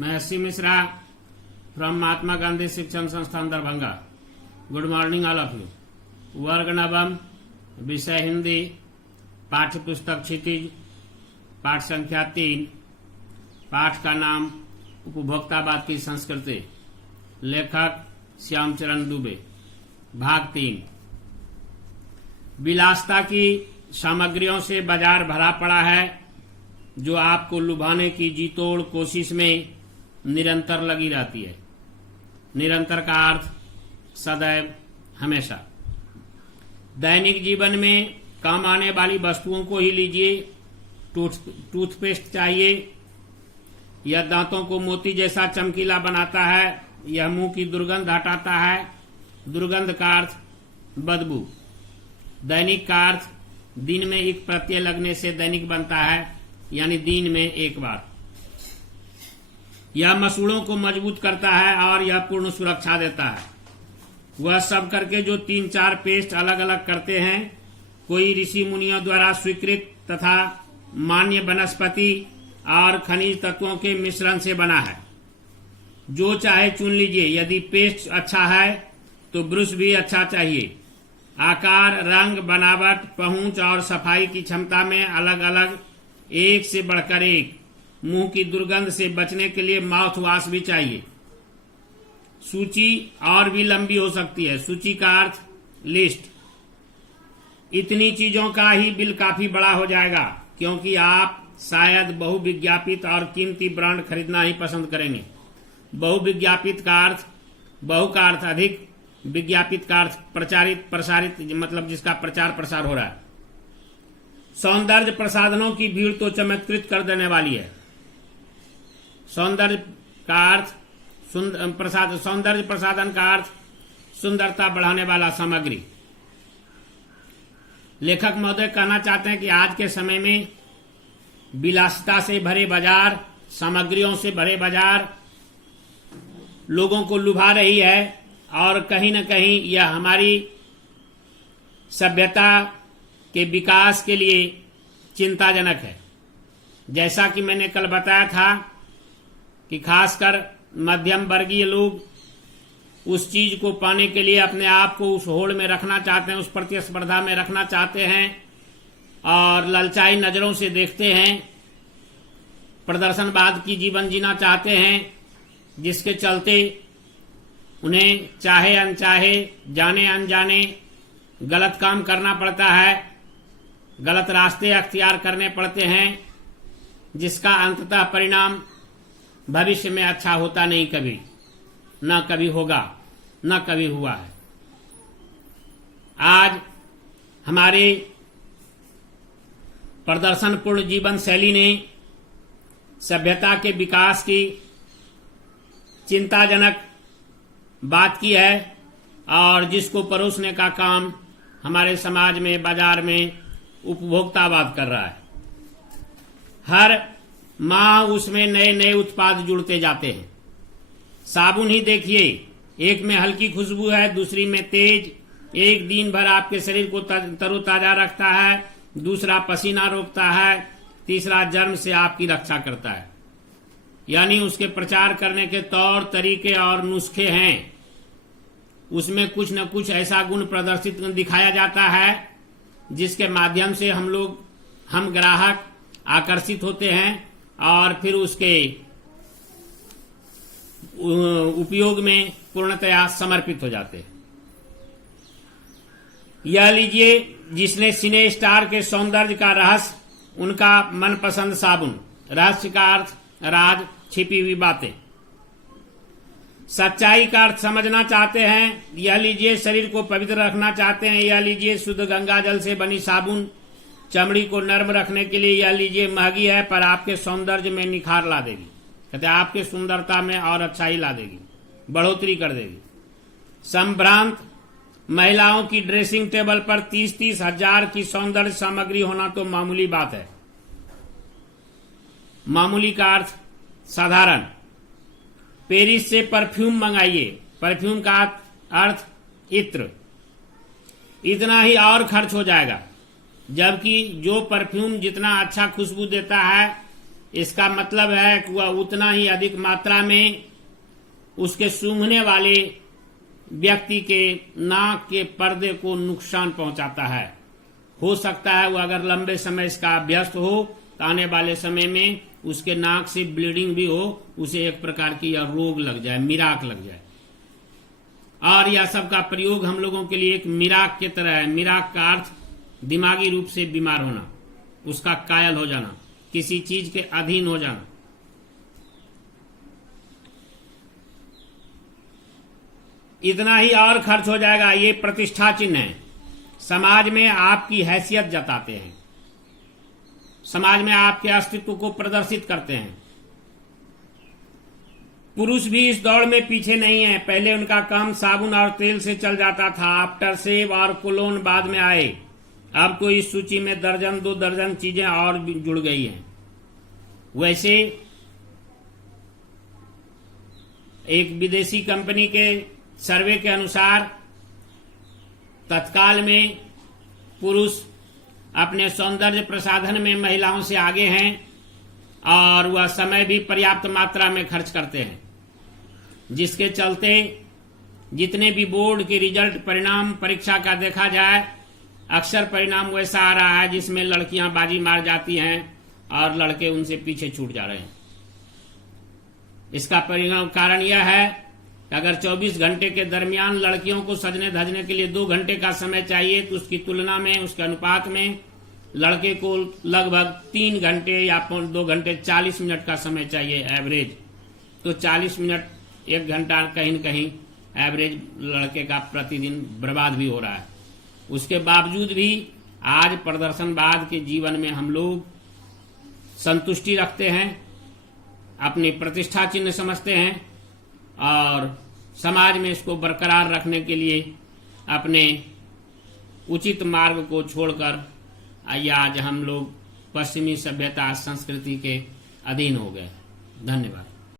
मैं SC. Mishra from Mahatma Gandhi शिक्षण संस्थान Darbhanga. Good morning all of you. वर्ग नवम, विषय हिंदी, पाठ्य पुस्तक क्षितिज, पाठ संख्या 3। पाठ का नाम उपभोक्तावाद की संस्कृति, लेखक श्यामचरण दुबे। भाग 3। विलासिता की सामग्रियों से बाजार भरा पड़ा है जो आपको लुभाने की जीतोड़ कोशिश में निरंतर लगी रहती है। निरंतर का अर्थ सदैव, हमेशा। दैनिक जीवन में काम आने वाली वस्तुओं को ही लीजिए। टूथपेस्ट चाहिए, यह दांतों को मोती जैसा चमकीला बनाता है, यह मुंह की दुर्गंध हटाता है। दुर्गंध का अर्थ बदबू। दैनिक का अर्थ दिन में एक प्रत्यय लगने से दैनिक बनता है, यानी दिन में एक बार। यह मसूड़ों को मजबूत करता है और यह पूर्ण सुरक्षा देता है। वह सब करके जो 3-4 पेस्ट अलग अलग करते हैं, कोई ऋषि मुनियों द्वारा स्वीकृत तथा मान्य वनस्पति और खनिज तत्वों के मिश्रण से बना है। जो चाहे चुन लीजिए। यदि पेस्ट अच्छा है तो ब्रश भी अच्छा चाहिए। आकार, रंग, बनावट, पहुंच और सफाई की क्षमता में अलग अलग, एक से बढ़कर एक। मुंह की दुर्गंध से बचने के लिए माउथ वॉश भी चाहिए। सूची और भी लंबी हो सकती है। सूची का अर्थ लिस्ट। इतनी चीजों का ही बिल काफी बड़ा हो जाएगा, क्योंकि आप शायद बहुविज्ञापित और कीमती ब्रांड खरीदना ही पसंद करेंगे। बहुविज्ञापित का अर्थ, बहु का अर्थ अधिक, विज्ञापित का अर्थ प्रचारित, प्रसारित, मतलब जिसका प्रचार प्रसार हो रहा है। सौंदर्य प्रसाधनों की भीड़ तो चमत्कृत कर देने वाली है। सौंदर्य का अर्थ सौंदर्य प्रसाधन का अर्थ सुंदरता बढ़ाने वाला सामग्री। लेखक महोदय कहना चाहते हैं कि आज के समय में विलासिता से भरे बाजार, सामग्रियों से भरे बाजार लोगों को लुभा रही है और कहीं न कहीं यह हमारी सभ्यता के विकास के लिए चिंताजनक है। जैसा कि मैंने कल बताया था कि खासकर मध्यम वर्गीय लोग उस चीज को पाने के लिए अपने आप को उस होड़ में रखना चाहते हैं, उस प्रतिस्पर्धा में रखना चाहते हैं और ललचाई नजरों से देखते हैं। प्रदर्शनवाद की जीवन जीना चाहते हैं, जिसके चलते उन्हें चाहे अनचाहे, जाने अनजाने गलत काम करना पड़ता है, गलत रास्ते अख्तियार करने पड़ते हैं, जिसका अंततः परिणाम भविष्य में अच्छा होता नहीं, कभी न कभी होगा, न कभी हुआ है। आज हमारे प्रदर्शनपूर्ण जीवन शैली ने सभ्यता के विकास की चिंताजनक बात की है और जिसको परोसने का काम हमारे समाज में, बाजार में उपभोक्तावाद कर रहा है। हर माह उसमें नए नए उत्पाद जुड़ते जाते हैं। साबुन ही देखिए, एक में हल्की खुशबू है, दूसरी में तेज। एक दिन भर आपके शरीर को तरोताजा रखता है, दूसरा पसीना रोकता है, तीसरा जर्म से आपकी रक्षा करता है। यानी उसके प्रचार करने के तौर तरीके और नुस्खे हैं। उसमें कुछ न कुछ ऐसा गुण प्रदर्शित दिखाया जाता है जिसके माध्यम से हम ग्राहक आकर्षित होते हैं और फिर उसके उपयोग में पूर्णतया समर्पित हो जाते हैं। यह लीजिए, जिसने सिने स्टार के सौंदर्य का रहस्य, उनका मनपसंद साबुन। रहस्य का अर्थ राज, छिपी हुई बातें। सच्चाई का अर्थ समझना चाहते हैं, यह लीजिए। शरीर को पवित्र रखना चाहते हैं, यह लीजिए। शुद्ध गंगा जल से बनी साबुन। चमड़ी को नर्म रखने के लिए यह लीजिए। महंगी है पर आपके सौंदर्य में निखार ला देगी। कहते आपके सुंदरता में और अच्छाई ला देगी, बढ़ोतरी कर देगी। संभ्रांत महिलाओं की ड्रेसिंग टेबल पर 30-30 हजार की सौंदर्य सामग्री होना तो मामूली बात है। मामूली का अर्थ साधारण। पेरिस से परफ्यूम मंगाइए। परफ्यूम का अर्थ इत्र। इतना ही और खर्च हो जाएगा। जबकि जो परफ्यूम जितना अच्छा खुशबू देता है इसका मतलब है कि वह उतना ही अधिक मात्रा में उसके सूंघने वाले व्यक्ति के नाक के पर्दे को नुकसान पहुंचाता है। हो सकता है वह अगर लंबे समय इसका अभ्यस्त हो तो आने वाले समय में उसके नाक से ब्लीडिंग भी हो, उसे एक प्रकार की यह रोग लग जाए, मिराक लग जाए। और यह सब का प्रयोग हम लोगों के लिए एक मिराक की तरह है। मिराक का अर्थ दिमागी रूप से बीमार होना, उसका कायल हो जाना, किसी चीज के अधीन हो जाना। इतना ही और खर्च हो जाएगा। ये प्रतिष्ठा चिन्ह है, समाज में आपकी हैसियत जताते हैं, समाज में आपके अस्तित्व को प्रदर्शित करते हैं। पुरुष भी इस दौड़ में पीछे नहीं है। पहले उनका काम साबुन और तेल से चल जाता था, आफ्टर शेव और कोलोन बाद में आए। अब तो इस सूची में दर्जन 2 दर्जन चीजें और भी जुड़ गई हैं। वैसे एक विदेशी कंपनी के सर्वे के अनुसार तत्काल में पुरुष अपने सौंदर्य प्रसाधन में महिलाओं से आगे हैं और वह समय भी पर्याप्त मात्रा में खर्च करते हैं, जिसके चलते जितने भी बोर्ड के रिजल्ट परिणाम परीक्षा का देखा जाए, अक्सर परिणाम वैसा आ रहा है जिसमें लड़कियां बाजी मार जाती हैं और लड़के उनसे पीछे छूट जा रहे हैं। इसका परिणाम कारण यह है कि अगर 24 घंटे के दरमियान लड़कियों को सजने धजने के लिए 2 घंटे का समय चाहिए तो उसकी तुलना में, उसके अनुपात में लड़के को लगभग 3 घंटे या 2 घंटे 40 मिनट का समय चाहिए एवरेज। तो 40 मिनट 1 घंटा कहीं न कहीं एवरेज लड़के का प्रतिदिन बर्बाद भी हो रहा है। उसके बावजूद भी आज प्रदर्शनवाद के जीवन में हम लोग संतुष्टि रखते हैं, अपनी प्रतिष्ठा चिन्ह समझते हैं और समाज में इसको बरकरार रखने के लिए अपने उचित मार्ग को छोड़कर आज हम लोग पश्चिमी सभ्यता संस्कृति के अधीन हो गए। धन्यवाद।